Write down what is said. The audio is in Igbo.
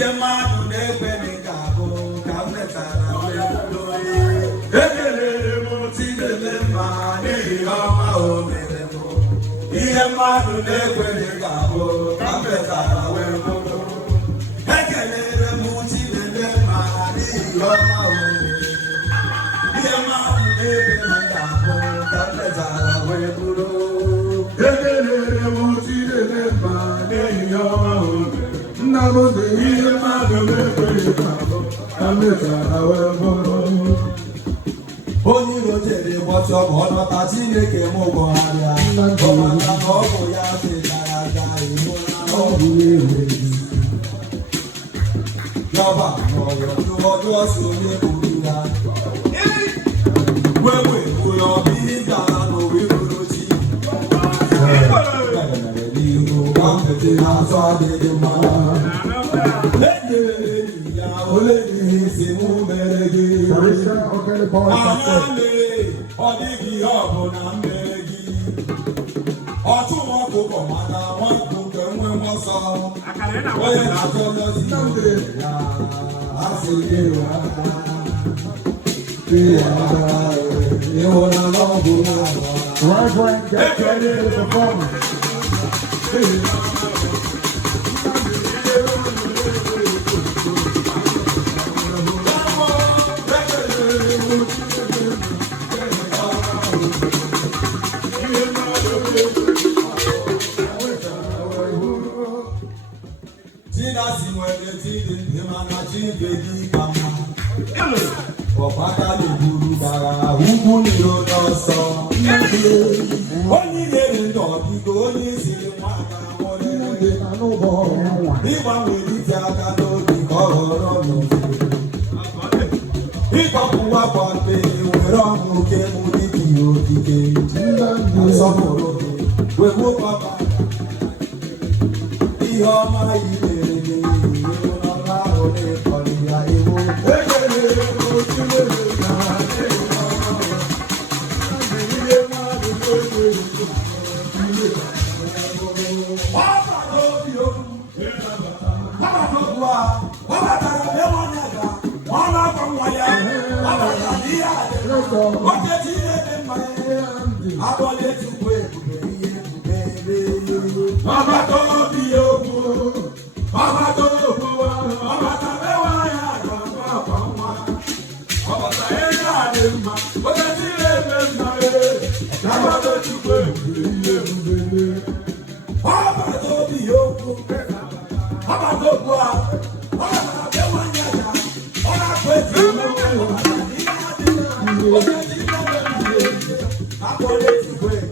ihe mmadụ na-ekpere ka bụ ka m metara ekelere m Chineke ma n'ihi ọma o mere m ihe mmadụ na-ekpere ka bụ ka m metara wee bụrụ ekelere m Chineke ma n'ihi ọma o mere ihe mmadụ na-ekpere ka bụ ka m metara wee bụrụ ekelere m Chineke ma n'ihi ọma o mere nna m dị ihe mmadụ na-ekpere ka bụ ka m metara wee bụrụ onye iro jere gbọtọ ma ọ nọta Chineke m ụgbọgharịa ọmata na ọ bụ ya fetara aga iwu na ọ bụ ewe yọba n'ọyọ ndụmọdụ ọsọ onye buru ya wewe bụ ya ọbụ ihe gara n'owe buru chi n'ihu ka mpete n'azụ adịghị mma enyere enyi ya ole ihe isi mụ mere gị ọ dịghị ihe ọ bụ na mmere gị ọtụ nwa ọkụkọ maka nwa nke nwe ọsọ onye na-achọ lọzi ya asị gị ịhụna n'ọgụ Chinasi nwere tiri ndị mana Chibedi ka mma ọbaka na-eburu bara ugwu n'iro n'ọsọ onye nyere ndị ọbịgo onye siri nwata ịgbanwere ite aka n'obi ka ọ ghọrọ n'ofe ịkọpụwa kwampe were ọṅụ oke mụ dịka okike asọpụrụ gị wegbu papa ihe ọma ime I